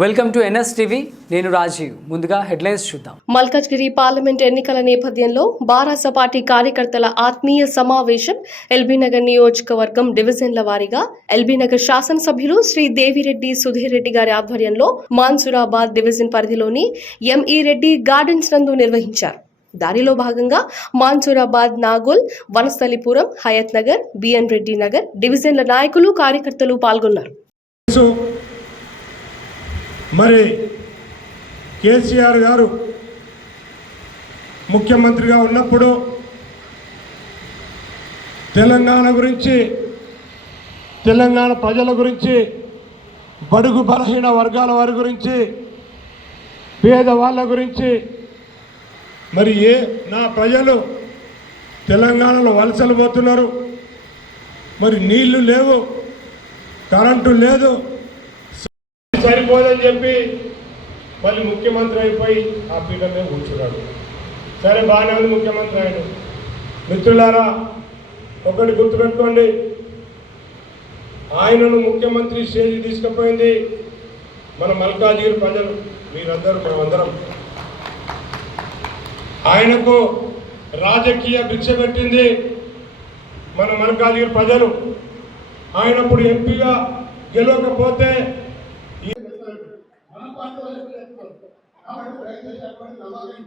Welcome to NS TV నేను రాజీవ్. ముందుగా headlines చూద్దాం. మల్కజ్గిరి పార్లమెంట్ ఎన్నికల నేపథ్యంలో బారాస పార్టీ కార్యకర్తల ఆత్మీయ సమావేశం ఎల్బీనగర్ నియోజకవర్గం డివిజన్ల వారీగా. ఎల్బీనగర్ శాసనసభ్యులు శ్రీ దేవిరెడ్డి సుధీర్ రెడ్డి గారి ఆధ్వర్యంలో మాన్సూరాబాద్ డివిజన్ పరిధిలోని ఎంఈ రెడ్డి గార్డెన్స్ నందు నిర్వహించారు. దానిలో భాగంగా మాన్సూరాబాద్ నాగోల్ వనస్థలిపురం హయత్ నగర్ బిఎన్ రెడ్డి నగర్ డివిజన్ల నాయకులు కార్యకర్తలు పాల్గొన్నారు. మరి కేసీఆర్ గారు ముఖ్యమంత్రిగా ఉన్నప్పుడు తెలంగాణ గురించి తెలంగాణ ప్రజల గురించి బడుగు బలహీన వర్గాల వారి గురించి పేదవాళ్ళ గురించి మరి ఏ నా ప్రజలు తెలంగాణలో వలసలు పోతున్నారు. మరి నీళ్ళు లేవు కరెంటు లేదు సరిపోదని చెప్పి మళ్ళీ ముఖ్యమంత్రి అయిపోయి ఆ పీఠం మీద కూర్చున్నాడు. సరే బాగానే ఉంది ముఖ్యమంత్రి ఆయన. మిత్రులారా ఒకటి గుర్తుపెట్టుకోండి. ఆయనను ముఖ్యమంత్రి స్టేజ్ తీసుకుపోయింది మన మల్కాజిగిరి ప్రజలు. మీరందరూ మనమందరం ఆయనకు రాజకీయ భిక్ష పెట్టింది మన మల్కాజిగిరి ప్రజలు. ఆయన ఇప్పుడు ఎంపీగా గెలవకపోతే కాబట్టి దయచేసి అటువంటి నమ్మకం